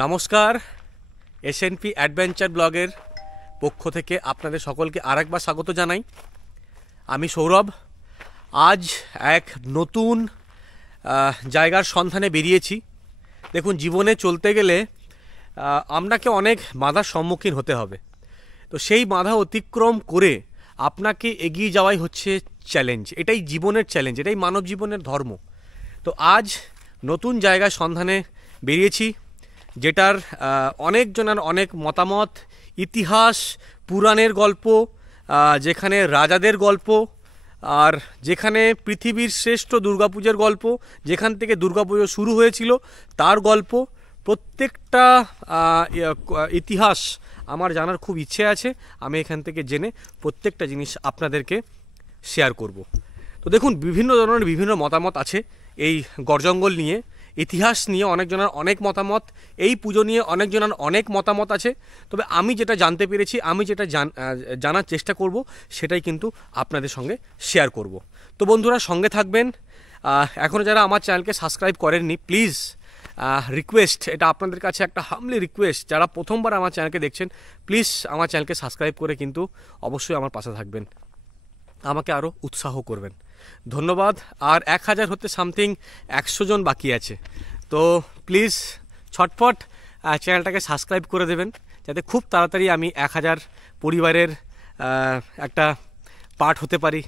নমস্কার, S&P adventure ব্লগের পক্ষ থেকে আপনাদের সকলকে আরেকবার স্বাগত জানাই। আমি সৌরভ। আজ এক নতুন জায়গার সন্ধানে বেরিয়েছি। দেখুন, জীবনে চলতে গেলে আপনাকে অনেক বাধার সম্মুখীন হতে হবে। তো সেই বাধা অতিক্রম করে আপনাকে এগিয়ে যাওয়াই হচ্ছে চ্যালেঞ্জ। এটাই জীবনের চ্যালেঞ্জ, এটাই মানব জীবনের ধর্ম। তো আজ নতুন জায়গার সন্ধানে বেরিয়েছি, যেটার অনেকজনের অনেক মতামত, ইতিহাস, পুরাণের গল্প, যেখানে রাজাদের গল্প, আর যেখানে পৃথিবীর শ্রেষ্ঠ দুর্গাপূজার গল্প, যেখান থেকে দুর্গাপুজো শুরু হয়েছিল তার গল্প। প্রত্যেকটা ইতিহাস আমার জানার খুব ইচ্ছে আছে। আমি এখান থেকে জেনে প্রত্যেকটা জিনিস আপনাদেরকে শেয়ার করব। তো দেখুন, বিভিন্ন ধরনের বিভিন্ন মতামত আছে এই গড়জঙ্গল নিয়ে, ইতিহাস নিয়ে অনেকজনের অনেক মতামত, এই পুজো নিয়ে অনেকজনের অনেক মতামত আছে। তবে আমি যেটা জানতে পেরেছি, আমি যেটা জানার চেষ্টা করব, সেটাই কিন্তু আপনাদের সঙ্গে শেয়ার করব। তো বন্ধুরা, সঙ্গে থাকবেন। এখনও যারা আমার চ্যানেলকে সাবস্ক্রাইব করেননি, প্লিজ রিকোয়েস্ট, এটা আপনাদের কাছে একটা হামলি রিকোয়েস্ট, যারা প্রথমবার আমার চ্যানেলকে দেখছেন, প্লিজ আমার চ্যানেলকে সাবস্ক্রাইব করে কিন্তু অবশ্যই আমার পাশে থাকবেন, আমাকে আরও উৎসাহ করবেন। ধন্যবাদ। আর 1000 হতে সামথিং 100 জন বাকি আছে। তো প্লিজ ছটফট চ্যানেলটাকে সাবস্ক্রাইব করে দেবেন, যাতে খুব তাড়াতাড়ি আমি 1000 পরিবারের একটা পার্ট হতে পারি।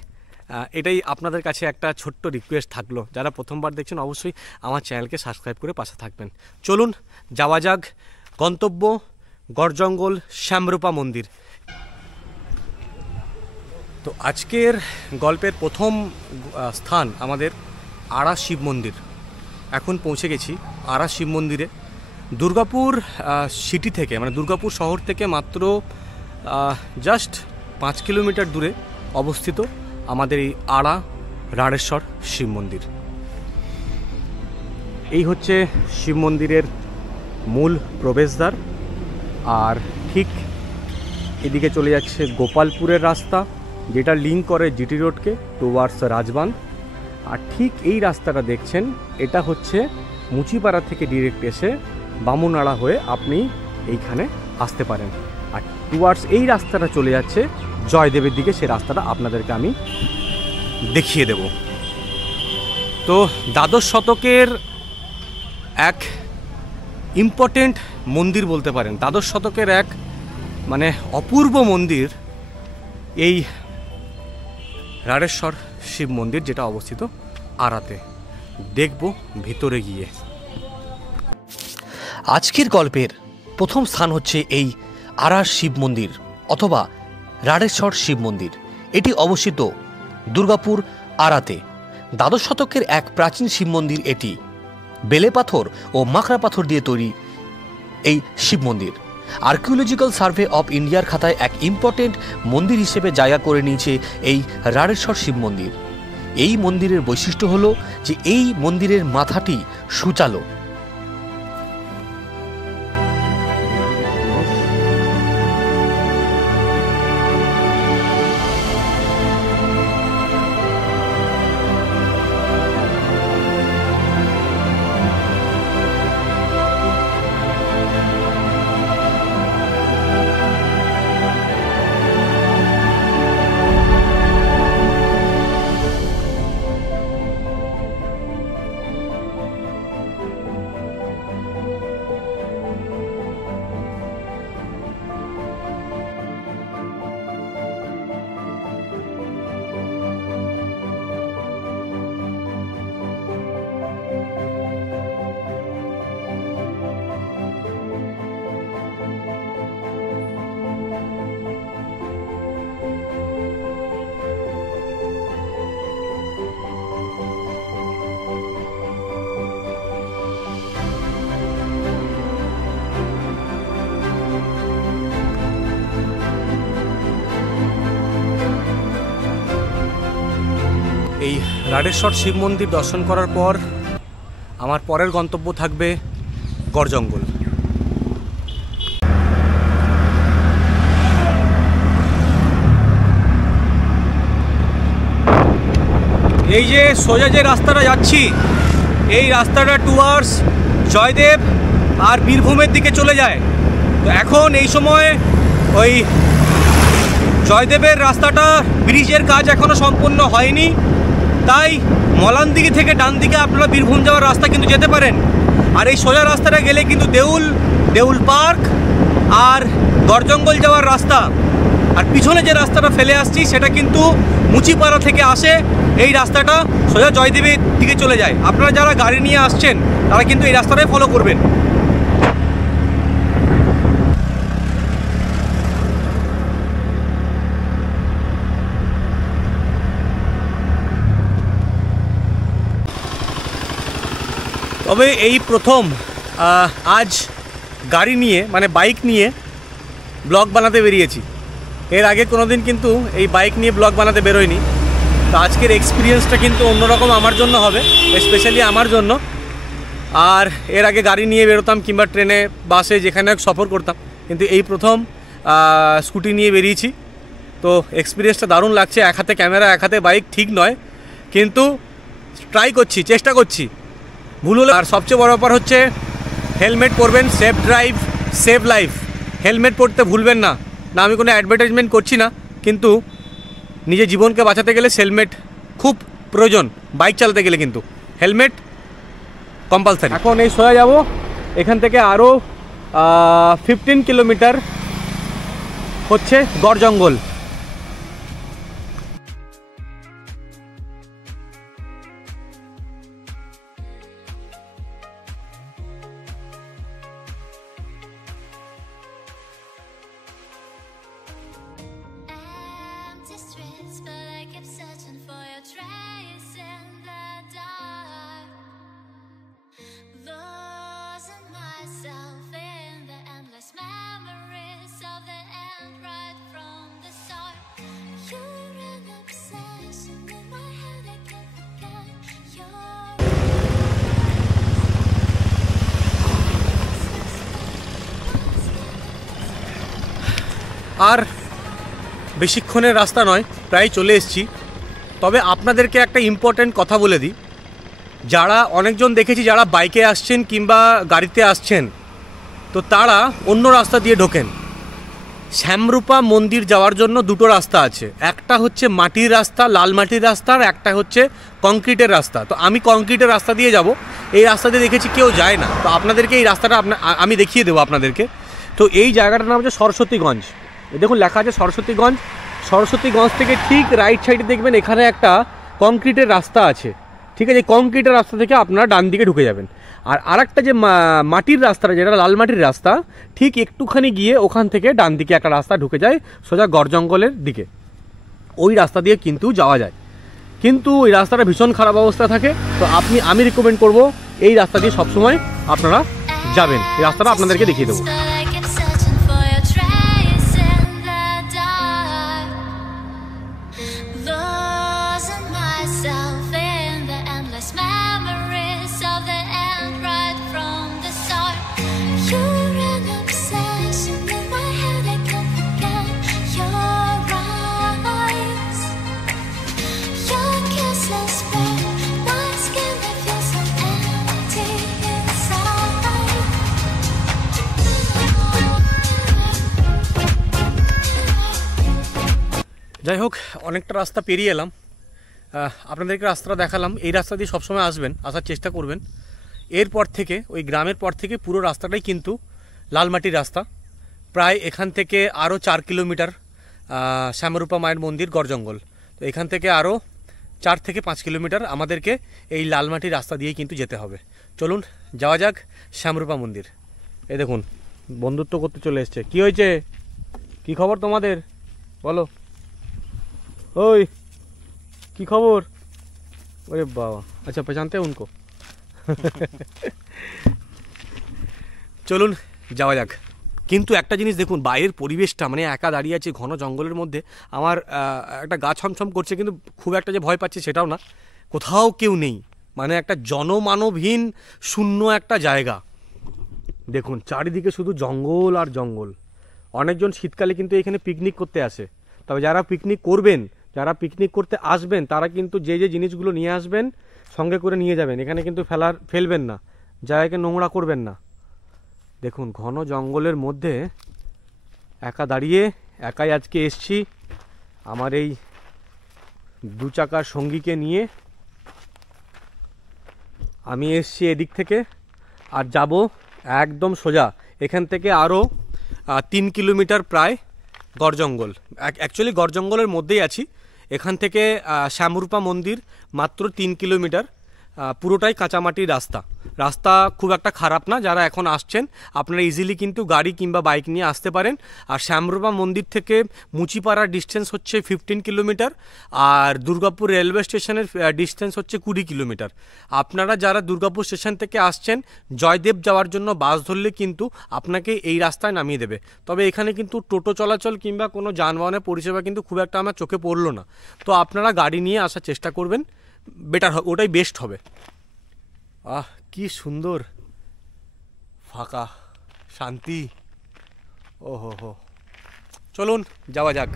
এটাই আপনাদের কাছে একটা ছোট্ট রিকোয়েস্ট থাকলো। যারা প্রথমবার দেখছেন, অবশ্যই আমার চ্যানেলকে সাবস্ক্রাইব করে পাশে থাকবেন। চলুন যাওয়া যাক। গন্তব্য গড়জঙ্গল শ্যামরূপা মন্দির। তো আজকের গল্পের প্রথম স্থান আমাদের আড়া শিব মন্দির। এখন পৌঁছে গেছি আড়া শিব মন্দিরে। দুর্গাপুর সিটি থেকে, মানে দুর্গাপুর শহর থেকে মাত্র জাস্ট 5 কিলোমিটার দূরে অবস্থিত আমাদের এই আড়া রাড়েশ্বর শিব মন্দির। এই হচ্ছে শিব মন্দিরের মূল প্রবেশদ্বার। আর ঠিক এদিকে চলে যাচ্ছে গোপালপুরের রাস্তা, যেটা লিঙ্ক করে জিটি রোডকে টুয়ার্ডস রাজবান। আর ঠিক এই রাস্তাটা দেখছেন, এটা হচ্ছে মুচিপাড়া থেকে ডিরেক্ট এসে বামুনাড়া হয়ে আপনি এইখানে আসতে পারেন। আর টুয়ার্ডস এই রাস্তাটা চলে যাচ্ছে জয়দেবের দিকে, সে রাস্তাটা আপনাদেরকে আমি দেখিয়ে দেব। তো দ্বাদশ শতকের এক ইম্পর্টেন্ট মন্দির বলতে পারেন, দ্বাদশ শতকের এক মানে অপূর্ব মন্দির এই রাড়েশ্বর শিব মন্দির, যেটা অবস্থিত আড়াতে। দেখব ভিতরে গিয়ে। আজকের গল্পের প্রথম স্থান হচ্ছে এই আড়া শিব মন্দির অথবা রাড়েশ্বর শিব মন্দির। এটি অবস্থিত দুর্গাপুর আড়াতে। দ্বাদশ শতকের এক প্রাচীন শিব মন্দির এটি। বেলে পাথর ও মাকড়া পাথর দিয়ে তৈরি এই শিব মন্দির আর্কিওলজিক্যাল সার্ভে অফ ইন্ডিয়ার খাতায় এক ইম্পর্টেন্ট মন্দির হিসেবে জায়গা করে নিয়েছে এই রাড়েশ্বর শিব মন্দির। এই মন্দিরের বৈশিষ্ট্য হলো যে এই মন্দিরের মাথাটি সূচালো। এই রাড়েশ্বর শিব মন্দির দর্শন করার পর আমার পরের গন্তব্য থাকবে গড়জঙ্গল। এই যে সোজা যে রাস্তাটা যাচ্ছি, এই রাস্তাটা টুয়ার্ডস জয়দেব আর বীরভূমের দিকে চলে যায়। তো এখন এই সময় ওই জয়দেবের রাস্তাটা ব্রিজের কাজ এখনও সম্পূর্ণ হয়নি, তাই মলানদিঘি থেকে ডান দিকে আপনারা বীরভূম যাওয়ার রাস্তা কিন্তু যেতে পারেন। আর এই সোজা রাস্তাটা গেলে কিন্তু দেউল পার্ক আর গড়জঙ্গল যাওয়ার রাস্তা। আর পিছনে যে রাস্তাটা ফেলে আসছি সেটা কিন্তু মুচিপাড়া থেকে আসে, এই রাস্তাটা সোজা জয়দেবের দিকে চলে যায়। আপনারা যারা গাড়ি নিয়ে আসছেন তারা কিন্তু এই রাস্তাটাই ফলো করবেন। তবে এই প্রথম আজ গাড়ি নিয়ে মানে বাইক নিয়ে ব্লগ বানাতে বেরিয়েছি। এর আগে কোনো দিন কিন্তু এই বাইক নিয়ে ব্লগ বানাতে বেরোয়নি। তো আজকের এক্সপিরিয়েন্সটা কিন্তু অন্যরকম আমার জন্য হবে, স্পেশালি আমার জন্য। আর এর আগে গাড়ি নিয়ে বেরোতাম কিংবা ট্রেনে বাসে যেখানে সফর করতাম, কিন্তু এই প্রথম স্কুটি নিয়ে বেরিয়েছি। তো এক্সপিরিয়েন্সটা দারুণ লাগছে। এক হাতে ক্যামেরা এক হাতে বাইক ঠিক নয়, কিন্তু ট্রাই করছি, চেষ্টা করছি। ভুল হলে। আর সবচেয়ে বড় ব্যাপার হচ্ছে হেলমেট পরবেন, safe drive save life. Helmet পরতে ভুলবেন না। না আমি কোনো অ্যাডভার্টাইজমেন্ট করছি না, কিন্তু নিজের জীবনকে বাঁচাতে গেলে হেলমেট খুব প্রয়োজন। বাইক চালাতে গেলে কিন্তু হেলমেট কম্পালসারি। এখন এই সোজা যাব, এখান থেকে আরও 15 কিলোমিটার হচ্ছে গড়জঙ্গল। আর বেশিক্ষণের রাস্তা নয়, প্রায় চলে এসেছি। তবে আপনাদেরকে একটা ইম্পর্ট্যান্ট কথা বলে দিই, যারা অনেকজন দেখেছি যারা বাইকে আসছেন কিংবা গাড়িতে আসছেন, তো তারা অন্য রাস্তা দিয়ে ঢোকেন। শ্যামরূপা মন্দির যাওয়ার জন্য দুটো রাস্তা আছে, একটা হচ্ছে মাটির রাস্তা, লাল মাটির রাস্তা, আর একটা হচ্ছে কংক্রিটের রাস্তা। তো আমি কংক্রিটের রাস্তা দিয়ে যাব। এই রাস্তা দিয়ে দেখেছি কেউ যায় না, তো আপনাদেরকে এই রাস্তাটা আমি দেখিয়ে দেবো আপনাদেরকে। তো এই জায়গাটার নাম হচ্ছে সরস্বতীগঞ্জ। দেখুন লেখা আছে সরস্বতীগঞ্জ। সরস্বতীগঞ্জ থেকে ঠিক রাইট সাইডে দেখবেন এখানে একটা কংক্রিটের রাস্তা আছে, ঠিক আছে? কংক্রিটের রাস্তা থেকে আপনারা ডান দিকে ঢুকে যাবেন। আর আরেকটা যে মাটির রাস্তাটা, যেটা লাল মাটির রাস্তা, ঠিক একটুখানি গিয়ে ওখান থেকে ডান দিকে একটা রাস্তা ঢুকে যায় সোজা গড়জঙ্গলের দিকে। ওই রাস্তা দিয়ে কিন্তু যাওয়া যায়, কিন্তু ওই রাস্তাটা ভীষণ খারাপ অবস্থা থাকে। তো আমি রিকমেন্ড করব এই রাস্তা দিয়ে সবসময় আপনারা যাবেন। এই রাস্তাটা আপনাদেরকে দেখিয়ে দেবো। যাই হোক, অনেকটা রাস্তা পেরিয়ে এলাম, আপনাদেরকে রাস্তাটা দেখালাম। এই রাস্তা দিয়ে সবসময় আসবেন, আসার চেষ্টা করবেন। এরপর থেকে ওই গ্রামের পর থেকে পুরো রাস্তাটাই কিন্তু লালমাটির রাস্তা। প্রায় এখান থেকে আরও 4 কিলোমিটার শ্যামরূপা মায়ের মন্দির গড়জঙ্গল। তো এখান থেকে আরও 4 থেকে 5 কিলোমিটার আমাদেরকে এই লালমাটির রাস্তা দিয়েই কিন্তু যেতে হবে। চলুন যাওয়া যাক শ্যামরূপা মন্দির। এই দেখুন বন্ধুত্ব করতে চলে এসছে। কি হয়েছে, কি খবর তোমাদের বলো? ওই কি খবর? ওরে বাবা, আচ্ছা পहचानते हैं उनको। চলুন যাওয়া যাক। কিন্তু একটা জিনিস দেখুন, বাইরের পরিবেশটা, মানে একা দাঁড়িয়ে আছে ঘন জঙ্গলের মধ্যে। আমার একটা গা ছমছম করছে, কিন্তু খুব একটা যে ভয় পাচ্ছে সেটাও না। কোথাও কেউ নেই, মানে একটা জনমানবহীন শূন্য একটা জায়গা। দেখুন চারিদিকে শুধু জঙ্গল আর জঙ্গল। অনেকজন শীতকালে কিন্তু এখানে পিকনিক করতে আসে। তবে যারা পিকনিক করবেন, যারা পিকনিক করতে আসবেন, তারা কিন্তু যে যে জিনিসগুলো নিয়ে আসবেন সঙ্গে করে নিয়ে যাবেন। এখানে কিন্তু ফেলবেন না, জায়গাকে নোংরা করবেন না। দেখুন ঘন জঙ্গলের মধ্যে একা দাঁড়িয়ে একাই আজকে এসছি আমার এই 2 চাকার সঙ্গীকে নিয়ে। আমি এসছি এদিক থেকে আর যাব একদম সোজা এখান থেকে আরও 3 কিলোমিটার প্রায় গড় জঙ্গল। অ্যাকচুয়ালি গড় জঙ্গলের মধ্যেই আছি। এখান থেকে শ্যামরূপা মন্দির মাত্র 3 কিলোমিটার, পুরোটাই কাঁচামাটির রাস্তা। রাস্তা খুব একটা খারাপ না, যারা এখন আসছেন আপনারা ইজিলি কিন্তু গাড়ি কিংবা বাইক নিয়ে আসতে পারেন। আর শ্যামরূপা মন্দির থেকে মুচিপাড়ার ডিস্টেন্স হচ্ছে 15 কিলোমিটার, আর দুর্গাপুর রেলওয়ে স্টেশনের ডিস্টেন্স হচ্ছে 20 কিলোমিটার। আপনারা যারা দুর্গাপুর স্টেশন থেকে আসছেন জয়দেব যাওয়ার জন্য বাস ধরলে কিন্তু আপনাকে এই রাস্তায় নামিয়ে দেবে। তবে এখানে কিন্তু টোটো চলাচল কিংবা কোনো যানবাহনের পরিষেবা কিন্তু খুব একটা আমার চোখে পড়লো না। তো আপনারা গাড়ি নিয়ে আসার চেষ্টা করবেন, বেটার হবে, ওটাই বেস্ট হবে। কি সুন্দর ফাঁকা শান্তি, ও হো। চলুন যাওয়া যাক।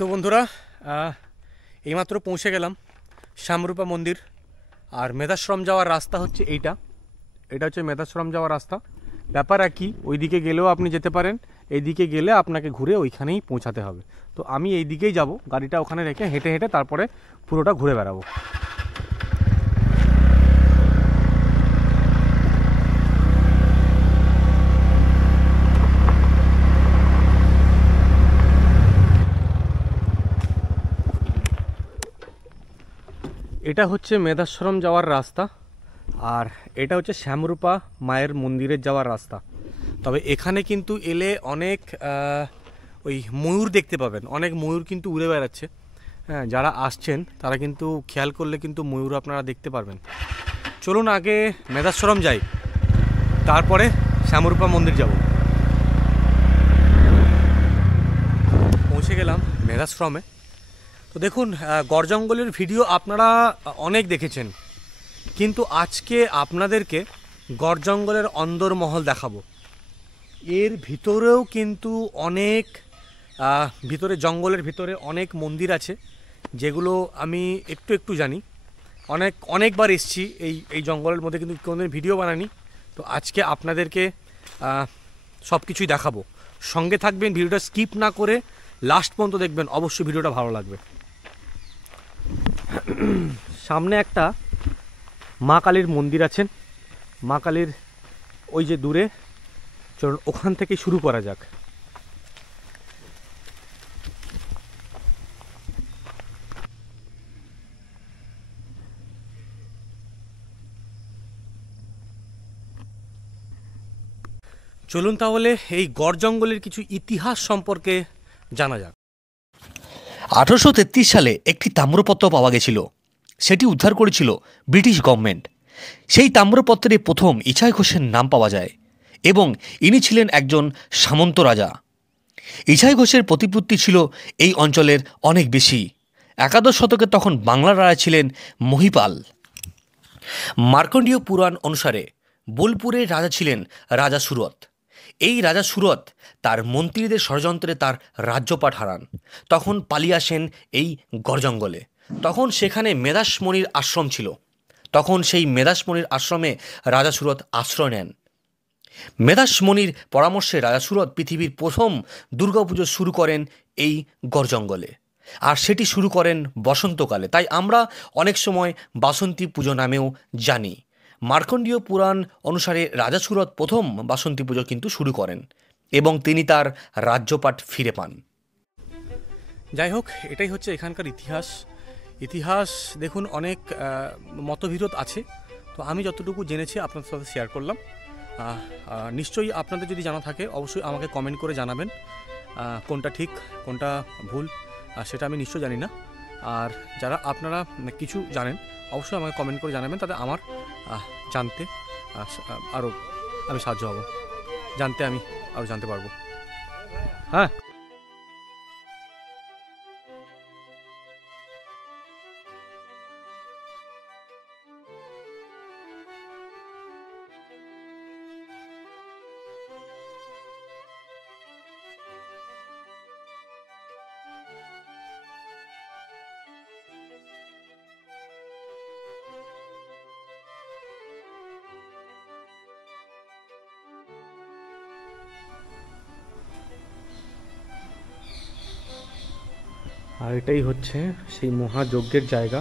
তো বন্ধুরা, এইমাত্র পৌঁছে গেলাম শ্যামরূপা মন্দির। আর মেধাশ্রম যাওয়ার রাস্তা হচ্ছে এটা হচ্ছে মেধাশ্রম যাওয়ার রাস্তা। ব্যাপার একই, ওইদিকে গেলেও আপনি যেতে পারেন, এইদিকে গেলে আপনাকে ঘুরে ওইখানেই পৌঁছাতে হবে। তো আমি এই দিকেই যাব, গাড়িটা ওখানে রেখে হেঁটে হেঁটে তারপরে পুরোটা ঘুরে বেড়াবো। এটা হচ্ছে মেধাশ্রম যাওয়ার রাস্তা, আর এটা হচ্ছে শ্যামরূপা মায়ের মন্দিরের যাওয়ার রাস্তা। তবে এখানে কিন্তু এলে অনেক ওই ময়ূর দেখতে পাবেন, অনেক ময়ূর কিন্তু উড়ে বেড়াচ্ছে। হ্যাঁ, যারা আসছেন তারা কিন্তু খেয়াল করলে কিন্তু ময়ূর আপনারা দেখতে পারবেন। চলুন আগে মেধাশ্রম যাই, তারপরে শ্যামরূপা মন্দির যাব। পৌঁছে গেলাম মেধাশ্রমে। তো দেখুন, গড় জঙ্গলের ভিডিও আপনারা অনেক দেখেছেন, কিন্তু আজকে আপনাদেরকে গড় জঙ্গলের অন্দরমহল দেখাবো। এর ভিতরেও কিন্তু অনেক ভিতরে, জঙ্গলের ভিতরে অনেক মন্দির আছে, যেগুলো আমি একটু একটু জানি। অনেকবার এসছি এই জঙ্গলের মধ্যে, কিন্তু কোনোদিন ভিডিও বানানি। তো আজকে আপনাদেরকে সব কিছুই দেখাবো। সঙ্গে থাকবেন, ভিডিওটা স্কিপ না করে লাস্ট পর্যন্ত দেখবেন, অবশ্যই ভিডিওটা ভালো লাগবে। সামনে একটা মা কালীর মন্দির আছেন, মা কালীর ওই যে দূরে, চলুন ওখান থেকে শুরু করা যাক। চলুন তাহলে এই গড় জঙ্গলের কিছু ইতিহাস সম্পর্কে জানা যাক। 1833 সালে একটি তাম্রপত্র পাওয়া গেছিল, সেটি উদ্ধার করেছিল ব্রিটিশ গভর্নমেন্ট। সেই তাম্রপত্রে প্রথম ইছাই ঘোষের নাম পাওয়া যায়, এবং ইনি ছিলেন একজন সামন্ত রাজা। ইছাই ঘোষের প্রতিপত্তি ছিল এই অঞ্চলের অনেক বেশি। 11 শতকে তখন বাংলার রাজা ছিলেন মহিপাল। মার্কণ্ডীয় পুরাণ অনুসারে বোলপুরের রাজা ছিলেন রাজা সুরত। এই রাজা সুরত তার মন্ত্রীদের ষড়যন্ত্রে তার রাজ্যপাট হারান, তখন পালিয়ে আসেন এই গড় জঙ্গলে। তখন সেখানে মেধাসমণির আশ্রম ছিল, তখন সেই মেধাসমণির আশ্রমে রাজা সুরত আশ্রয় নেন। মেধাসমণির পরামর্শে রাজা সুরত পৃথিবীর প্রথম দুর্গাপুজো শুরু করেন এই গড় জঙ্গলে, আর সেটি শুরু করেন বসন্তকালে। তাই আমরা অনেক সময় বাসন্তী পুজো নামেও জানি। মার্কণ্ডীয় পুরাণ অনুসারে রাজা সুরত প্রথম বাসন্তী পুজো কিন্তু শুরু করেন, এবং তিনি তার রাজ্যপাট ফিরে পান। যাই হোক, এটাই হচ্ছে এখানকার ইতিহাস। দেখুন, অনেক মতবিরোধ আছে, তো আমি যতটুকু জেনেছি আপনাদের সাথে শেয়ার করলাম। নিশ্চয়ই আপনাদের যদি জানা থাকে অবশ্যই আমাকে কমেন্ট করে জানাবেন, কোনটা ঠিক কোনটা ভুল সেটা আমি নিশ্চয়ই জানি না। আর যারা আপনারা কিছু জানেন অবশ্যই আমাকে কমেন্ট করে জানাবেন, তাতে আমার জানতে আরও আমি সাহায্য হব, জানতে আমি আরও জানতে পারবো। হ্যাঁ, আর এটাই হচ্ছে সেই মহাযজ্ঞের জায়গা।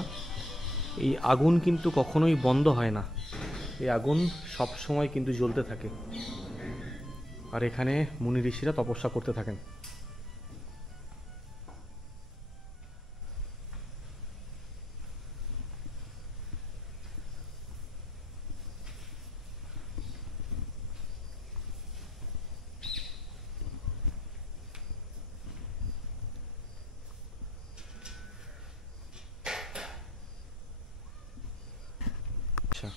এই আগুন কিন্তু কখনোই বন্ধ হয় না, এই আগুন সব সময় কিন্তু জ্বলতে থাকে। আর এখানে মুনি ঋষিরা তপস্যা করতে থাকেন। আচ্ছা,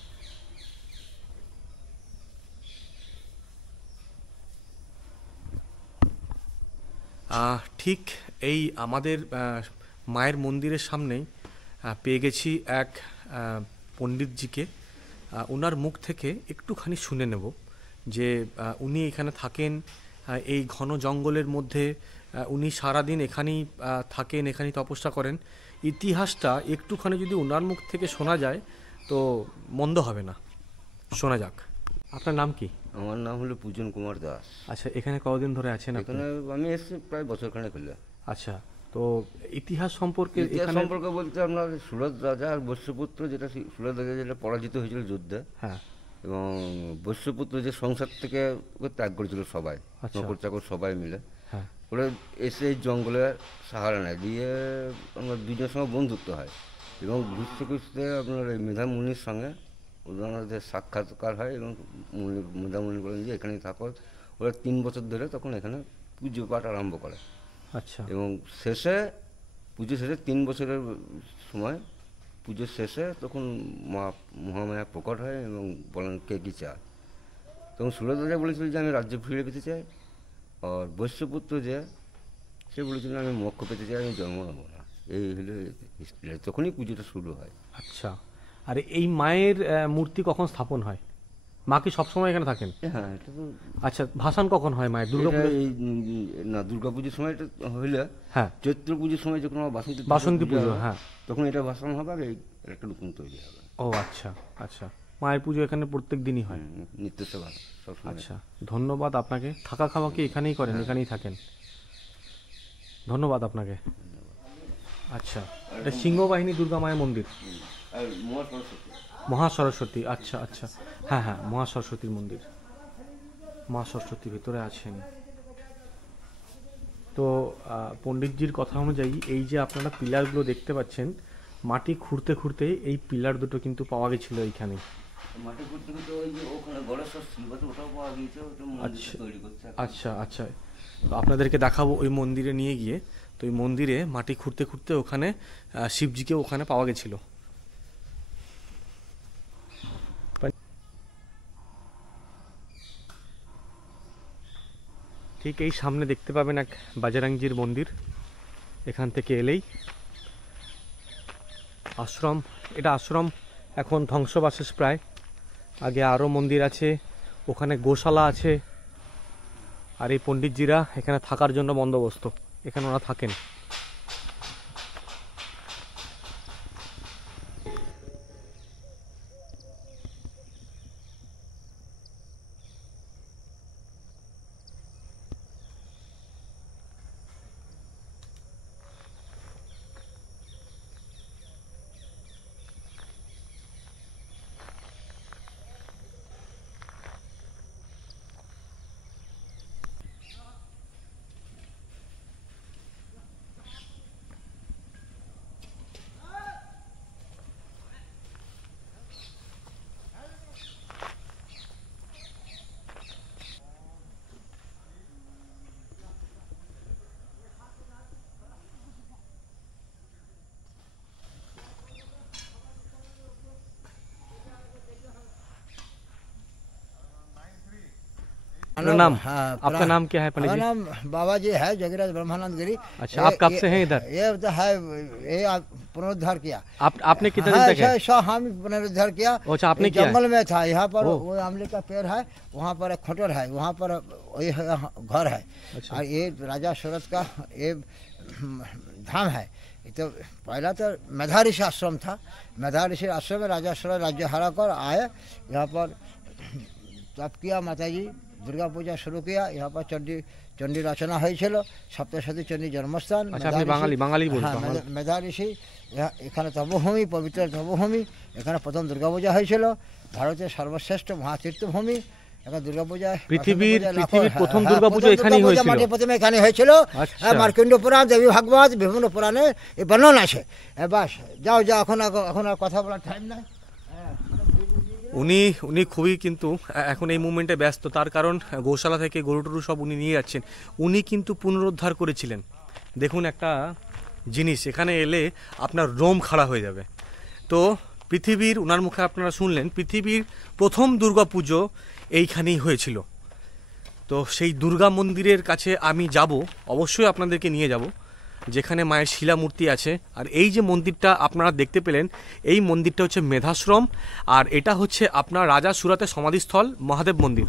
ঠিক এই আমাদের মায়ের মন্দিরের সামনেই পেয়ে গেছি এক পণ্ডিতজিকে। ওনার মুখ থেকে একটুখানি শুনে নেব যে উনি এখানে থাকেন এই ঘন জঙ্গলের মধ্যে, উনি সারাদিন এখানেই থাকেন, এখানেই তপস্যা করেন। ইতিহাসটা একটুখানি যদি ওনার মুখ থেকে শোনা যায় তো মন্দ হবে না। শোনা যাক। আপনার নাম কি? আমার নাম হলো পূজন কুমার দাস। আচ্ছা, এখানে কতদিন ধরে আছেন আপনি? এখানে আমি এসেছি প্রায় বছরখানেক হলো। আচ্ছা, তো ইতিহাস সম্পর্কে ইতিহাস এখানে সম্পর্কে বলতে আপনার সুরত রাজা আর বৈশ্যপুত্র, যেটা সুরত রাজা যেটা পরাজিত হয়েছিল যুদ্ধে, হ্যাঁ, এবং বৈশ্যপুত্র যে সংসার থেকে ওকে ত্যাগ করেছিল সবাই, আচ্ছা। নকর চাকর সবাই মিলে, হ্যাঁ, ওরা এসে এই জঙ্গলে সাহারা নেয়, দিয়ে আমরা দুজনের সঙ্গে বন্ধুত্ব হয়, এবং ঘুরতে ঘুরতে আপনার এই মেধা মুনির সঙ্গে ওদের সাক্ষাৎকার হয়, এবং মেধা মুনি বলেন যে এখানেই থাকো। ওরা 3 বছর ধরে তখন এখানে পুজো পাঠ আরম্ভ করে, আচ্ছা, এবং শেষে পুজো শেষে 3 বছরের সময় পুজোর শেষে তখন মা মহামায়া প্রকট হয় এবং বলেন কে কী চায়। তখন সুরত রাজা বলেছিল যে আমি রাজ্য ফিরে পেতে চাই, আর বৈশ্যপুত্র যে সে বলেছিল আমি মোক্ষ পেতে চাই, আমি জন্ম নেবো না। এই হলো হিস্ট্রি। তখনই পুজোটা শুরু হয়। আচ্ছা। আর এই মায়ের মূর্তি কখন স্থাপন হয়? মা কি সবসময় এখানে থাকেন? হ্যাঁ, এটা তো আচ্ছা, ভাসান কখন হয় মায়ের? দুর্গা এটা পুজো? এই না, দুর্গা পুজোর সময় এটা হইলে, হ্যাঁ, চৈত্র পুজোর সময় যখন আমার বাসন্তী পুজো, হয়, হ্যাঁ, তখন এটা ভাসান হবে, আর এই একটা নতুন তৈরি হবে। ও আচ্ছা, আচ্ছা। মায়ের পুজো এখানে প্রত্যেক দিনই হয়। নিত্য সেবা সবসময়। আচ্ছা, ধন্যবাদ আপনাকে। থাকা খাওয়া কি এখানেই করেন? এখানেই থাকেন? ধন্যবাদ আপনাকে। আচ্ছা, এটা সিংহবাহিনী দুর্গা মায়ের মন্দির, আর মহাসরস্বতী। মহা সরস্বতী। আচ্ছা, আচ্ছা, হ্যাঁ হ্যাঁ, মহা সরস্বতীর মন্দির। মা সরস্বতী ভেতরে আছেন। তো পণ্ডিতজির কথা অনুযায়ী এই যে আপনারা পিলারগুলো দেখতে পাচ্ছেন, মাটি খুঁড়তে খুঁড়তে এই পিলার দুটো কিন্তু পাওয়া গেছিল এইখানে। মাটি করতে করতে ওই যে ওখানে গড়েশ্বর শিবতে ওটাও পাওয়া গিয়েছে, ওটা মন্দির আচ্ছা, তৈরি করছে। আচ্ছা, আচ্ছা। তো আপনাদেরকে দেখাবো ওই মন্দিরে নিয়ে গিয়ে। তো ওই মন্দিরে মাটি খুঁড়তে খুঁড়তে ওখানে শিবজিকে ওখানে পাওয়া গেছিল। ঠিক এই সামনে দেখতে পাবেন এক বাজরাংজির মন্দির। এখান থেকে এলেই আশ্রম, এটা আশ্রম এখন ধ্বংসবাশেষ প্রায়। আগে আরও মন্দির আছে, ওখানে গোশালা আছে। আর এই পণ্ডিতজিরা এখানে থাকার জন্য বন্দোবস্ত, এখানে ওরা থাকেন। आपका नाम? हाँ, आपका नाम क्या है पंडित हमारा जी? नाम बाबा जी है जगीराज ब्रह्मानंद गिरी। अच्छा, आप कब से हैं इधर? ये तो है, ये पुनरुद्धार किया। आपने कितने दिन तक है? हम पुनरुद्धार किया। अच्छा, आपने ये किया है? जंगल में था, यहाँ पर ओह। वो आमले का पेड़ है, वहाँ पर एक खटर है, वहाँ पर वही घर है। अच्छा। और ये राजा सूरत का ये धाम है। ये तो पहला तो मेधा ऋषि आश्रम था। मेधा ऋषि आश्रम में राजा सूरत राज्य हरा कर आए, यहाँ पर तप किया, माता जी दुर्गा पूजा शुरू किया। यहाँ पर चंडी रचना হয়েছিল, সপ্তশতী চণ্ডী জন্মস্থান। अच्छा, আপনি বাঙালি বলছেন। মেধা ঋষি এখানে তপভূমি, পবিত্র তপভূমি। এখানে প্রথম দুর্গা পূজা হয়েছিল, ভারতের সর্বশ্রেষ্ঠ মহাতীর্থভূমি। এখানে দুর্গা পূজা পৃথিবীর প্রথম দুর্গাপূজা এখানেই হয়েছিল। মাটি প্রথমে এখানে হয়েছিল। আচ্ছা। মার্কণ্ড পুরাণ, দেবী ভাগবত, বিভিন্ন পুরাণে এই বর্ণনা আছে। বাস যাও যাও, এখন আর কথা বলার টাইম নাই। উনি খুবই কিন্তু এখন এই মুভমেন্টে ব্যস্ত, তার কারণ গৌশালা থেকে গরু টরু সব উনি নিয়ে যাচ্ছেন। উনি কিন্তু পুনরুদ্ধার করেছিলেন। দেখুন একটা জিনিস, এখানে এলে আপনার রোম খাড়া হয়ে যাবে। তো পৃথিবীর, ওনার মুখে আপনারা শুনলেন, পৃথিবীর প্রথম দুর্গাপুজো এইখানেই হয়েছিল। তো সেই দুর্গা মন্দিরের কাছে আমি যাব, অবশ্যই আপনাদেরকে নিয়ে যাব, যেখানে মায়ের শিলা মূর্তি আছে। আর এই যে মন্দিরটা আপনারা দেখতে পেলেন, এই মন্দিরটা হচ্ছে মেধাশ্রম। আর এটা হচ্ছে আপনার রাজা সুরতের সমাধিস্থল মহাদেব মন্দির।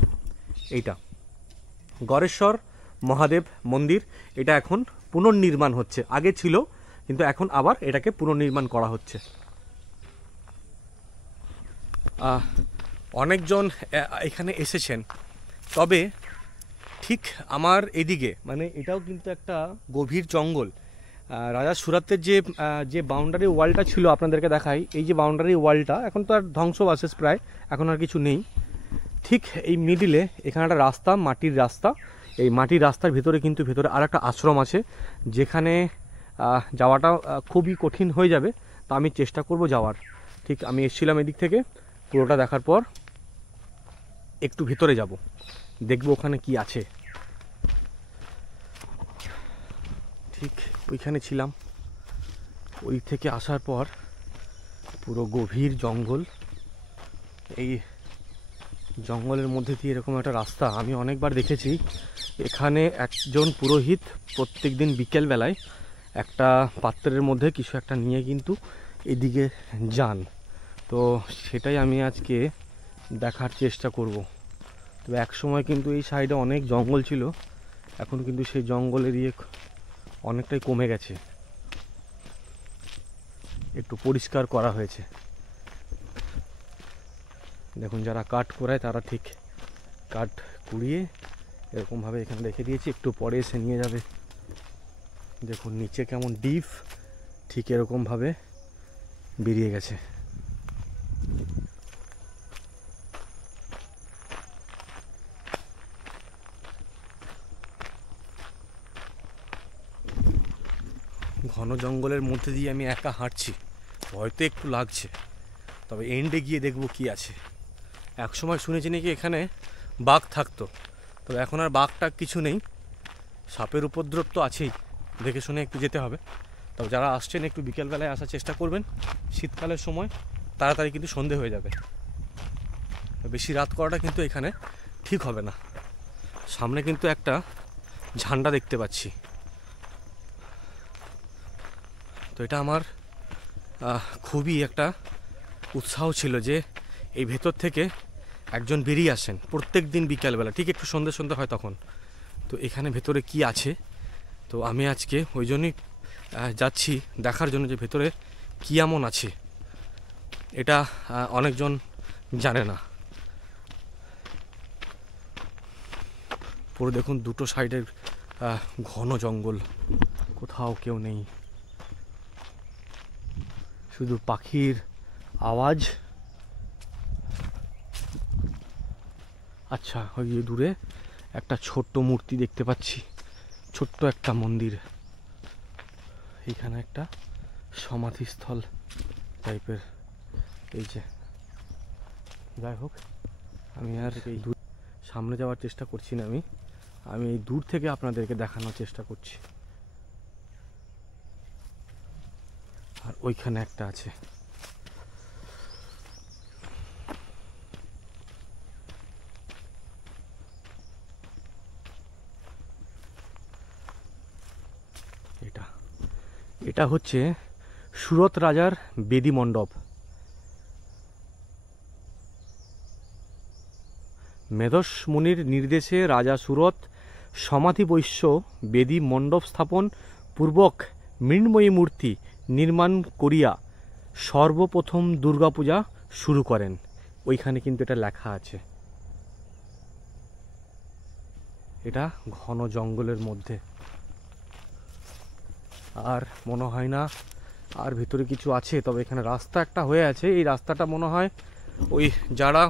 এইটা গড়েশ্বর মহাদেব মন্দির। এটা এখন পুনর্নির্মাণ হচ্ছে, আগে ছিল কিন্তু এখন আবার এটাকে পুনর্নির্মাণ করা হচ্ছে। অনেকজন এখানে এসেছেন, তবে ঠিক আমার এদিকে মানে এটাও কিন্তু একটা গভীর জঙ্গল। রাজা সুরতের যে বাউন্ডারি ওয়ালটা ছিল, আপনাদেরকে দেখাই। এই যে বাউন্ডারি ওয়ালটা এখন তো আর ধ্বংসবাশেষ প্রায়, এখন আর কিছু নেই। ঠিক এই মিডিলে এখানে একটা রাস্তা, মাটির রাস্তা। এই মাটির রাস্তার ভিতরে কিন্তু ভেতরে আর একটা আশ্রম আছে, যেখানে যাওয়াটা খুবই কঠিন হয়ে যাবে। তা আমি চেষ্টা করব যাওয়ার। ঠিক আমি এসেছিলাম এদিক থেকে, পুরোটা দেখার পর একটু ভিতরে যাব, দেখব ওখানে কি আছে। ঠিক ওইখানে ছিলাম, ওই থেকে আসার পর পুরো গভীর জঙ্গল। এই জঙ্গলের মধ্যে দিয়ে এরকম একটা রাস্তা আমি অনেকবার দেখেছি। এখানে একজন পুরোহিত প্রত্যেক দিন বিকেলবেলায় একটা পাত্রের মধ্যে কিছু একটা নিয়ে কিন্তু এদিকে যান। তো সেটাই আমি আজকে দেখার চেষ্টা করব। তবে এক সময় কিন্তু এই সাইডে অনেক জঙ্গল ছিল, এখন কিন্তু সেই জঙ্গল এরিয়া অনেকটাই কমে গেছে, একটু পরিষ্কার করা হয়েছে। দেখুন, যারা কাঠ কুড়ায় তারা ঠিক কাঠ কুড়িয়ে এরকমভাবে এখানে রেখে দিয়েছি, একটু পরে এসে নিয়ে যাবে। দেখুন নিচে কেমন ডিপ, ঠিক এরকমভাবে বেরিয়ে গেছে। ঘন জঙ্গলের মধ্যে দিয়ে আমি একা হাঁটছি, হয়তো একটু লাগছে, তবে এন্ডে গিয়ে দেখব কি আছে। একসময় শুনেছি নাকি এখানে বাঘ থাকতো, তবে এখন আর বাঘটা কিছু নেই। সাপের উপদ্রব তো আছেই, দেখে শুনে একটু যেতে হবে। তবে যারা আসছেন একটু বিকেলবেলায় আসার চেষ্টা করবেন, শীতকালের সময় তাড়াতাড়ি কিন্তু সন্ধে হয়ে যাবে। বেশি রাত করাটা কিন্তু এখানে ঠিক হবে না। সামনে কিন্তু একটা ঝান্ডা দেখতে পাচ্ছি, তো এটা আমার খুবই একটা উৎসাহ ছিল যে এই ভেতর থেকে একজন বেরিয়ে আসেন প্রত্যেক দিন বিকালবেলা, ঠিক একটু সন্ধ্যে সন্ধ্যে হয় তখন। তো এখানে ভেতরে কি আছে, তো আমি আজকে ওই জন্যই যাচ্ছি দেখার জন্য যে ভেতরে কী এমন আছে। এটা অনেকজন জানে না। পুরো দেখুন দুটো সাইডের ঘন জঙ্গল, কোথাও কেউ নেই, শুধু পাখির আওয়াজ। আচ্ছা, ওই যে দূরে একটা ছোট্ট মূর্তি দেখতে পাচ্ছি, ছোট্ট একটা মন্দির। এইখানে একটা সমাধিস্থল টাইপের। এই যে, যাই হোক, আমি আর এই দূর সামনে যাওয়ার চেষ্টা করছি না, আমি এই দূর থেকে আপনাদেরকে দেখানোর চেষ্টা করছি। আর ওইখানে একটা আছে। এটা হচ্ছে সুরত রাজার বেদি মণ্ডপ। মেধস মুনির নির্দেশে রাজা সুরত সমাধি বৈশ্য বেদি মণ্ডপ স্থাপন পূর্বক মৃন্ময়ী মূর্তি নির্মাণ করিয়া সর্বপ্রথম দুর্গাপূজা শুরু করেন। ওইখানে কিন্তু এটা লেখা আছে। এটা ঘন জঙ্গলের মধ্যে, আর মনে হয় না আর ভিতরে কিছু আছে। তবে এখানে রাস্তা একটা হয়ে আছে, এই রাস্তাটা মনে হয় ওই যারা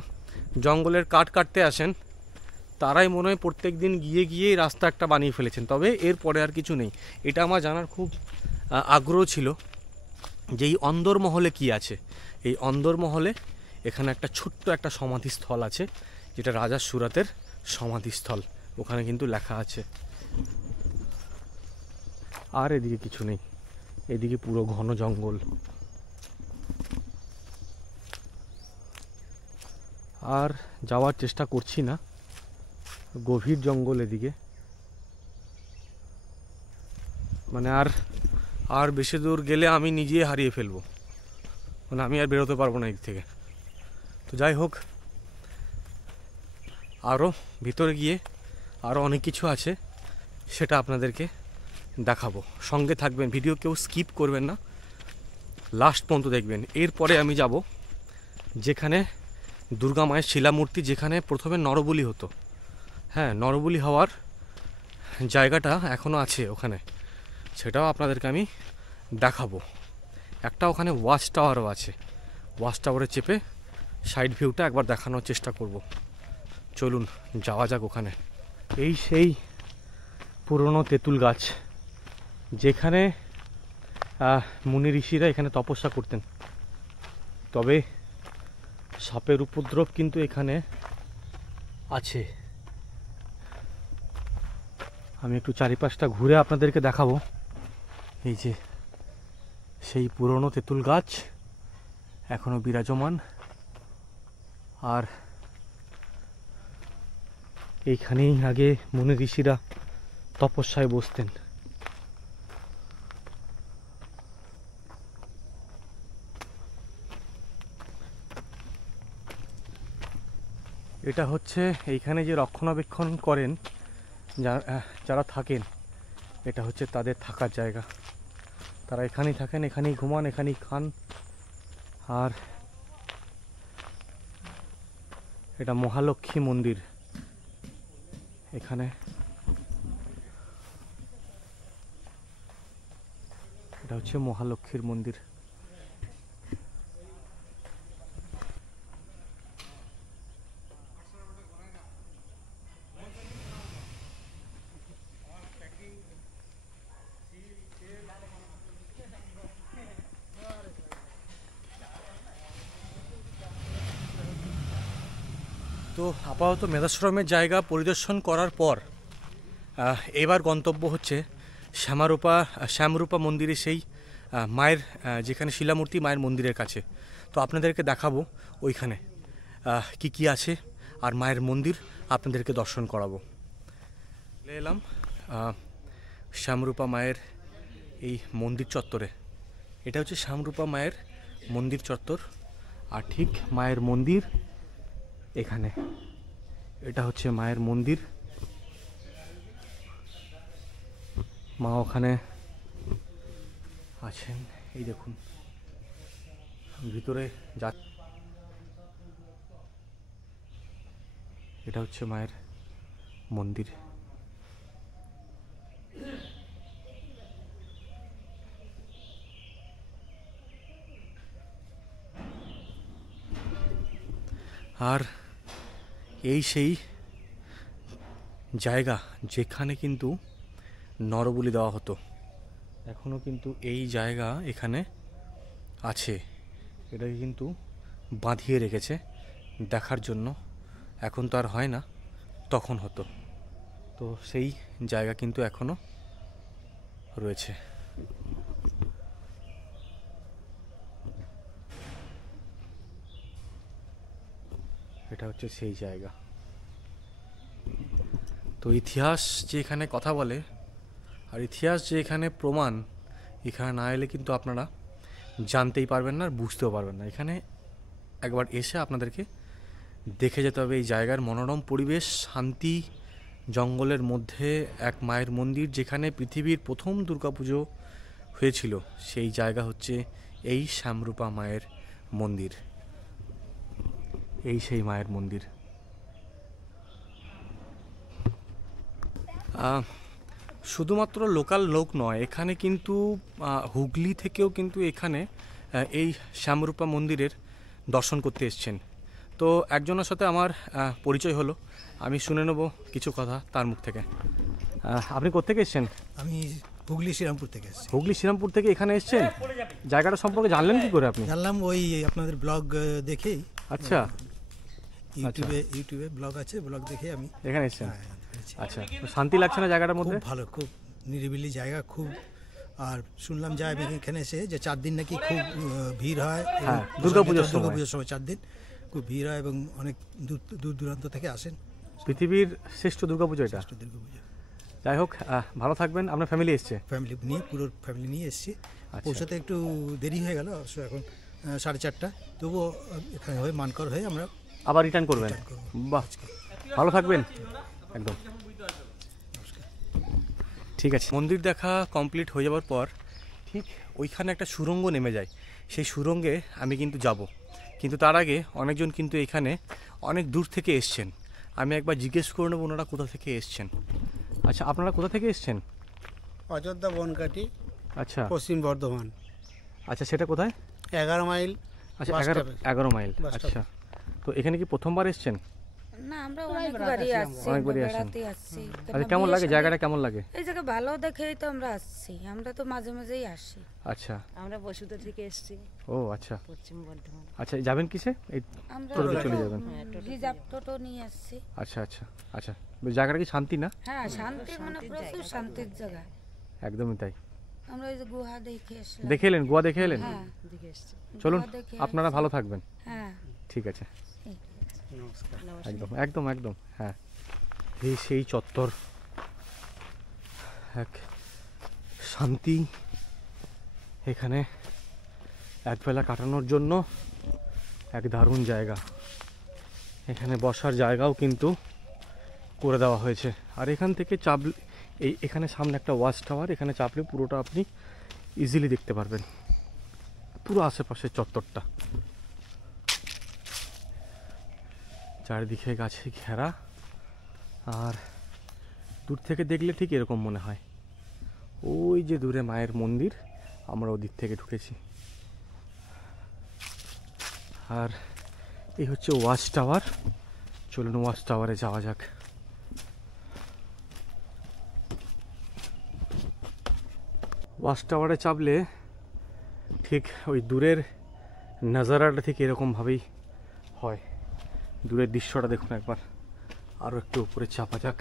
জঙ্গলের কাঠ কাটতে আসেন তারাই মনে হয় প্রত্যেক দিন গিয়ে গিয়ে এই রাস্তা একটা বানিয়ে ফেলেছেন। তবে এরপরে আর কিছু নেই। এটা আমার জানার খুব আগ্রহ ছিল যে এই অন্দরমহলে কি আছে। এই অন্দরমহলে এখানে একটা ছোট্ট একটা সমাধিস্থল আছে, যেটা রাজা সুরতের সমাধিস্থল। ওখানে কিন্তু লেখা আছে। আর এদিকে কিছু নেই, এদিকে পুরো ঘন জঙ্গল। আর যাওয়ার চেষ্টা করছি না, গভীর জঙ্গল এদিকে। মানে আর বেশি দূর গেলে আমি নিজেই হারিয়ে ফেলবো, মানে আমি আর বেরোতে পারবো না এদিক থেকে। তো যাই হোক, আরও ভিতরে গিয়ে আরও অনেক কিছু আছে, সেটা আপনাদেরকে দেখাবো। সঙ্গে থাকবেন, ভিডিও কেউ স্কিপ করবেন না, লাস্ট পর্যন্ত দেখবেন। এরপরে আমি যাব যেখানে দুর্গা মায়ের শিলামূর্তি, যেখানে প্রথমে নরবলি হতো। হ্যাঁ, নরবলি হওয়ার জায়গাটা এখনও আছে ওখানে, সেটাও আপনাদেরকে আমি দেখাবো। একটা ওখানে ওয়াচ টাওয়ারও আছে, ওয়াচ টাওয়ারে চেপে সাইড ভিউটা একবার দেখানোর চেষ্টা করব। চলুন যাওয়া যাক ওখানে। এই সেই পুরনো তেঁতুল গাছ, যেখানে মুনি ঋষিরা এখানে তপস্যা করতেন। তবে সাপের উপদ্রব কিন্তু এখানে আছে। আমি একটু চারিপাশটা ঘুরে আপনাদেরকে দেখাবো। এই যে সেই পুরনো তেঁতুল গাছ এখনো বিরাজমান, আর এইখানেই আগে মুনি ঋষিরা তপস্যায় বসতেন। এটা হচ্ছে এইখানে যে রক্ষণাবেক্ষণ করেন যারা থাকেন, এটা হচ্ছে তাদের থাকার জায়গা। তারা এখানেই থাকেন, এখানেই ঘুমান, এখানেই খান। আর এটা মহালক্ষ্মী মন্দির। এখানে এটা হচ্ছে মহালক্ষ্মীর মন্দির। তো আপাতত মেধাশ্রমের জায়গা পরিদর্শন করার পর এবার গন্তব্য হচ্ছে শ্যামরূপা মন্দিরে, সেই মায়ের যেখানে শিলামূর্তি মায়ের মন্দিরের কাছে। তো আপনাদেরকে দেখাবো ওইখানে কি কি আছে, আর মায়ের মন্দির আপনাদেরকে দর্শন করাবো। এলাম শ্যামরূপা মায়ের এই মন্দির চত্বরে। এটা হচ্ছে শ্যামরূপা মায়ের মন্দির চত্বর, আর ঠিক মায়ের মন্দির এখানে। এটা হচ্ছে মায়ের মন্দির। মা ওখানে আছেন, এই দেখুন ভিতরে যা। এটা হচ্ছে মায়ের মন্দির। আর এই সেই জায়গা যেখানে কিন্তু নরবলি দেওয়া হতো। এখনও কিন্তু এই জায়গা এখানে আছে, এটাকে কিন্তু বাঁধিয়ে রেখেছে দেখার জন্য। এখন তো আর হয় না, তখন হতো। তো সেই জায়গা কিন্তু এখনও রয়েছে। এটা হচ্ছে সেই জায়গা। তো ইতিহাস যে এখানে কথা বলে, আর ইতিহাস যে এখানে প্রমাণ, এখানে না এলে কিন্তু আপনারা জানতেই পারবেন না আর বুঝতেও পারবেন না। এখানে একবার এসে আপনাদেরকে দেখে যেতে হবে এই জায়গার মনোরম পরিবেশ, শান্তি, জঙ্গলের মধ্যে এক মায়ের মন্দির, যেখানে পৃথিবীর প্রথম দুর্গাপুজো হয়েছিল। সেই জায়গা হচ্ছে এই শ্যামরূপা মায়ের মন্দির। এই সেই মায়ের মন্দির। শুধুমাত্র লোকাল লোক নয়, এখানে কিন্তু হুগলি থেকেও কিন্তু এখানে এই শ্যামরূপা মন্দিরের দর্শন করতে এসছেন। তো একজনের সাথে আমার পরিচয় হলো, আমি শুনে নেব কিছু কথা তার মুখ থেকে। আপনি কোত্থেকে এসছেন? আমি হুগলি শ্রীরামপুর থেকে এসেছি। হুগলি শ্রীরামপুর থেকে এখানে এসছেন? জায়গাটা সম্পর্কে জানলেন কি করে আপনি? জানলাম ওই আপনাদের ব্লগ দেখেই। আচ্ছা, ইউটিউবে ব্লগ আছে, ব্লগ দেখে আমি এখানে এসছেন। হয়েছি। আচ্ছা, তো শান্তি লাগছে না জায়গাটার মধ্যে? খুব ভালো, খুব নিরিবিলি জায়গা খুব। আর শুনলাম যে আমি এখানে এসে যে 4 দিন নাকি খুব ভিড় হয়। হ্যাঁ, দুর্গাপুজোর সময় 4 দিন খুব ভিড় হয় এবং অনেক দূর দূরান্ত থেকে আসেন। পৃথিবীর শ্রেষ্ঠ দুর্গাপুজো এটা। দুর্গাপুজো। যাই হোক, ভালো থাকবেন। আপনার ফ্যামিলি এসছে? ফ্যামিলি নিয়ে, পুরো ফ্যামিলি নিয়ে এসেছি। আচ্ছা। পৌঁছাতে একটু দেরি হয়ে গেল, অবশ্য এখন 4:30, তবুও এখানে হয়ে মানকর হয়ে আমরা আবার রিটার্ন করবেন? বাহ, ভালো থাকবেন একদম। ঠিক আছে, মন্দির দেখা কমপ্লিট হয়ে যাওয়ার পর ঠিক ওইখানে একটা সুড়ঙ্গ নেমে যায়। সেই সুড়ঙ্গে আমি কিন্তু যাব, কিন্তু তার আগে অনেকজন কিন্তু এখানে অনেক দূর থেকে এসছেন। আমি একবার জিজ্ঞেস করে নেব ওনারা কোথা থেকে এসছেন। আচ্ছা, আপনারা কোথা থেকে এসছেন? অযোধ্যা বনকাটি, আচ্ছা পশ্চিম বর্ধমান। আচ্ছা, সেটা কোথায়? 11 মাইল। আচ্ছা, বাস 11 মাইল। বাস আচ্ছা, তো এখানে কি প্রথমবার এসছেন? না, আমরা অনেকবারই আসছি, অনেকবারই আসেন। বেড়াতে আসছি। আচ্ছা, কেমন লাগে জায়গাটা, কেমন লাগে? এই জায়গা ভালো দেখেই তো আমরা আসছি, আমরা তো মাঝে মাঝেই আসি। আচ্ছা, আমরা বসুধা থেকে এসেছি, ও আচ্ছা পশ্চিম বর্ধমান। আচ্ছা, যাবেন কিসে? এই আমরা টোটোতে চলে যাবেন? রিজার্ভ টোটো নিয়ে আসছি। আচ্ছা আচ্ছা আচ্ছা, জায়গাটা কি শান্তি না? হ্যাঁ, শান্তি, মানে প্রচুর শান্তির জায়গা। একদমই তাই। আমরা এই যে গুহা দেখে আসলাম। দেখে এলেন, গোয়া দেখে এলেন? হ্যাঁ, দেখে এসেছি। চলুন, গোয়া দেখে আপনারা আসছি। ভালো থাকবেন। হ্যাঁ, ঠিক আছে, নমস্কার। একদম একদম একদম। হ্যাঁ, এই সেই চত্বর, এক শান্তি। এখানে একবেলা কাটানোর জন্য এক দারুণ জায়গা। এখানে বসার জায়গাও কিন্তু করে দেওয়া হয়েছে। আর এখান থেকে চাপলে, এখানে সামনে একটা ওয়াচ টাওয়ার, এখানে চাপলে পুরোটা আপনি ইজিলি দেখতে পারবেন, পুরো আশেপাশের চত্বরটা। চারিদিকে গাছে ঘেরা, আর দূর থেকে দেখলে ঠিক এরকম মনে হয়। ওই যে দূরে মায়ের মন্দির, আমরা ওদিক থেকে ঢুকেছি। আর এই হচ্ছে ওয়াচ টাওয়ার। চলুন ওয়াচ টাওয়ারে যাওয়া যাক। ওয়াচ টাওয়ারে চাপলে ঠিক ওই দূরের নাজারাটা ঠিক এরকমভাবেই হয়। দূরের দৃশ্যটা দেখুন একবার। আরও একটু উপরে চাপা যাক।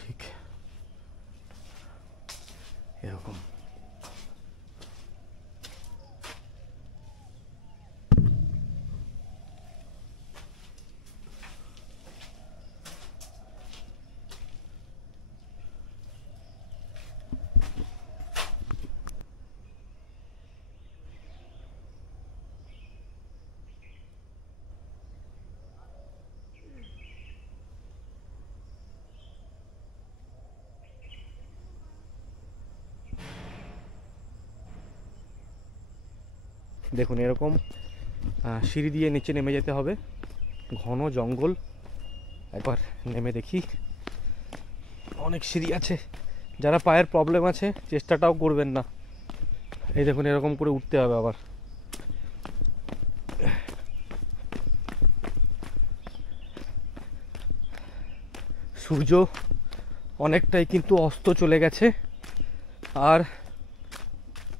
ঠিক এরকম। দেখুন এরকম সিঁড়ি দিয়ে নিচে নেমে যেতে হবে, ঘন জঙ্গল। একবার নেমে দেখি। অনেক সিঁড়ি আছে, যারা পায়ের প্রবলেম আছে চেষ্টাটাও করবেন না। এই দেখুন এরকম করে উঠতে হবে আবার। সূর্য অনেকটাই কিন্তু অস্ত চলে গেছে, আর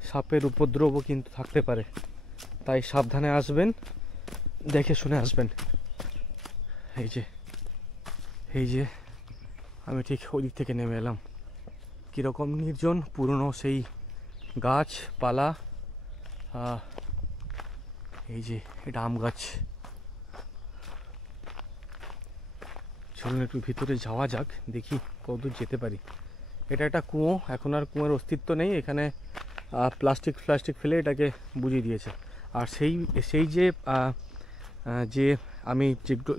সাপের উপদ্রবও কিন্তু থাকতে পারে, তাই সাবধানে আসবেন, দেখে শুনে আসবেন। এই যে আমি ঠিক ওই দিক থেকে নেমে এলাম। কীরকম নির্জন, পুরনো সেই গাছপালা। এই যে এটা আম গাছ। চলুন একটু ভিতরে যাওয়া যাক, দেখি কতদূর যেতে পারি। এটা একটা কুয়ো, এখন আর কুয়োর অস্তিত্ব নেই। এখানে প্লাস্টিক ফেলে এটাকে বুঝিয়ে দিয়েছে। আর সেই যে আমি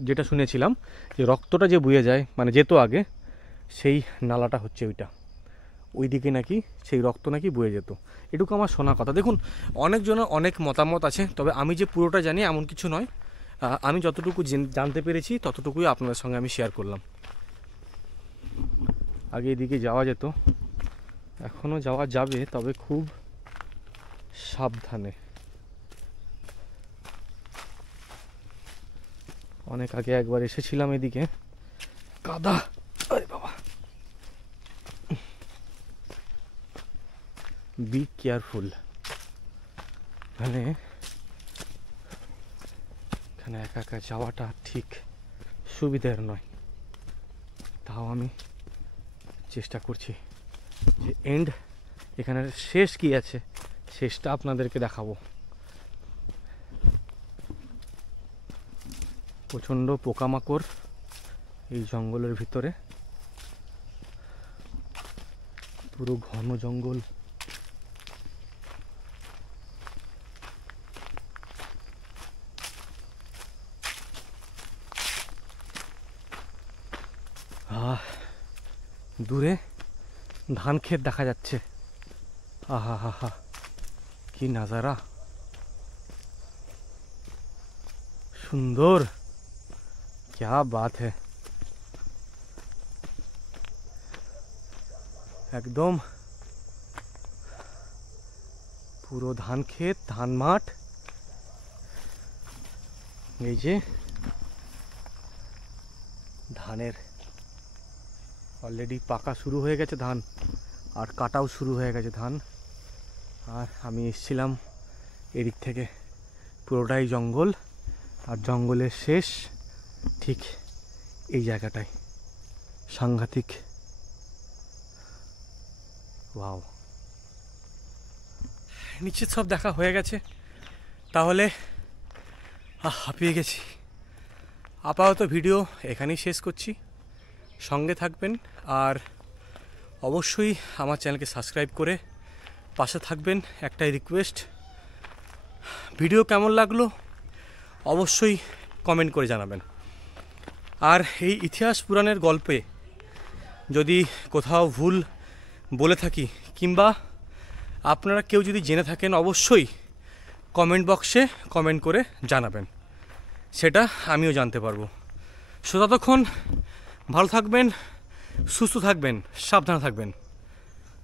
যেটা শুনেছিলাম যে রক্তটা যে বয়ে যায়, মানে যেত আগে, সেই নালাটা হচ্ছে ওই দিকে নাকি সেই রক্ত নাকি বয়ে যেত। এটুকু আমার শোনা কথা। দেখুন, অনেকজনের অনেক মতামত আছে, তবে আমি যে পুরোটা জানি এমন কিছু নয়। আমি যতটুকু জানতে পেরেছি ততটুকুই আপনাদের সঙ্গে আমি শেয়ার করলাম। আগে এদিকে যাওয়া যেত, এখনও যাওয়া যাবে, তবে খুব সাবধানে। অনেক আগে একবার এসেছিলাম এদিকে, কাদা, আরে বাবা, বি কেয়ারফুল। এখানে একা একা যাওয়াটা ঠিক সুবিধার নয়, তাও আমি চেষ্টা করছি যে এখানে শেষ কি আছে শেষটা আপনাদেরকে দেখাবো। প্রচণ্ড পোকামাকড় এই জঙ্গলের ভিতরে, পুরো ঘন জঙ্গল। দূরে ধান ক্ষেত দেখা যাচ্ছে। আহা হা হা, কি নাজারা, সুন্দর, क्या बात है। একদম পুরো ধান ক্ষেত, ধান মাঠ। এই যে ধানের অলরেডি পাকা শুরু হয়ে গেছে ধান, আর কাটাও শুরু হয়ে গেছে ধান। আর আমি এসেছিলাম এদিক থেকে, পুরোটাই জঙ্গল, আর জঙ্গলের শেষ ঠিক এই জায়গাটায়। সাংঘাতিক, ওয়াও। নিচে সব দেখা হয়ে গেছে, তাহলে হাঁপিয়ে গেছি। আপাতত ভিডিও এখানেই শেষ করছি। সঙ্গে থাকবেন, আর অবশ্যই আমার চ্যানেলকে সাবস্ক্রাইব করে পাশে থাকবেন। একটাই রিকোয়েস্ট, ভিডিও কেমন লাগলো অবশ্যই কমেন্ট করে জানাবেন। আর এই ইতিহাস পুরাণের গল্পে যদি কোথাও ভুল বলে থাকি, কিংবা আপনারা কেউ যদি জেনে থাকেন, অবশ্যই কমেন্ট বক্সে কমেন্ট করে জানাবেন, সেটা আমিও জানতে পারবো। সো ততক্ষণ ভালো থাকবেন, সুস্থ থাকবেন, সাবধানে থাকবেন।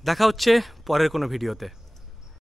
দেখা হচ্ছে পরের কোনো ভিডিওতে।